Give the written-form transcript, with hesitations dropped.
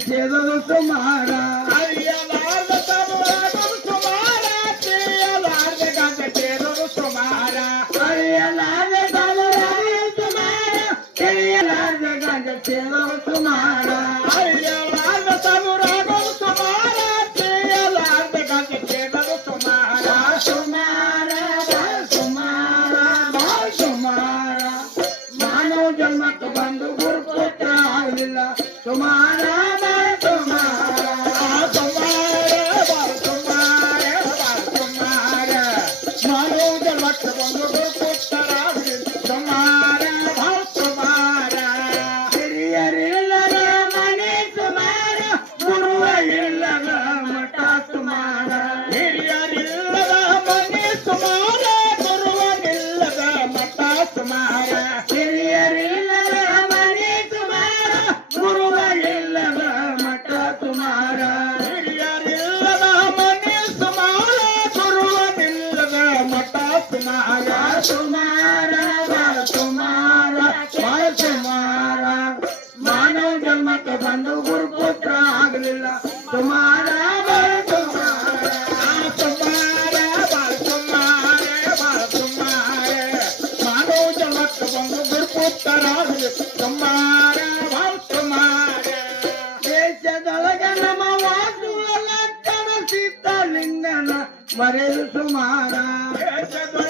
ಸೇರಲು ಸುಮಾರ ಅರಿಯಲಾರ್ದ ತರುವಾಗಲು ಸುಮಾರ ತಿಳಿಯಲಾರ್ದ ಗಂಡ ಸೇರಲು ಸುಮಾರ ಅರಿಯಲಾರ್ದ ತರುವಾಗಲು ಸುಮಾರ ತಿಳಿಯಲಾರ್ದ ಗಂಡ ಸೇರಲು ಸುಮಾರ ಅರಿಯಲಾರ್ದ ತರುವಾಗಲು ಸುಮಾರ ತಿಳಿಯಲಾರ್ದ ಗಂಡ ಸೇರಲು ಸುಮಾರ ಸುಮಾರ ಸುಮಾರ ಸುಮಾರ ಮಾನವ ಜನ್ಮಕ್ಕೆ ಬಂದು ಗುರುಪುತ್ರ ಆಗಲಿಲ್ಲ ಸುಮಾರ ಹಿರಿಯರಿಲ್ಲದ ಮನೆ ಸುಮಾರ ಗುರುವ ಇಲ್ಲದ ಮಠ ಸುಮಾರ ಹಿರಿಯರಿಲ್ಲದ ಮನೆ ಸುಮಾರ ಗುರುವನಿಲ್ಲದ ಮಠ ಸುಮಾರ ಹಿರಿಯರಿಲ್ಲದ ಮನೆ ಸುಮಾರ ಗುರುವ ಇಲ್ಲದ ಮಠ ಸುಮಾರ ಹಿರಿಯರಿಲ್ಲದ ಮನೆ ಸುಮಾರ ಗುರುವನಿಲ್ಲದ ಮಠ ಸುಮಾರ ಸುಮಾರ ಸುಮಾರ ಸುಮಾರ ಮಾನವ ಜನ್ಮಕ್ಕೆ ಬಂದು ಗುರುಪುತ್ರ ಆಗಲಿಲ್ಲ ಸುಮಾರ ಸುಮಾರ ಮಾನವ ಜನ್ಮಕ್ಕೆ ಬಂದು ಗುರುಪುತ್ರರಾಗಲಿ ಸುಮಾರ ದೇಶದೊಳಗ ನಮ್ಮ ವಾಸುವಲ್ಲ ಸಿದ್ಧಲಿಂಗನ ಮರೆದು ಸುಮಾರ ದೇಶದೊಳಗೆ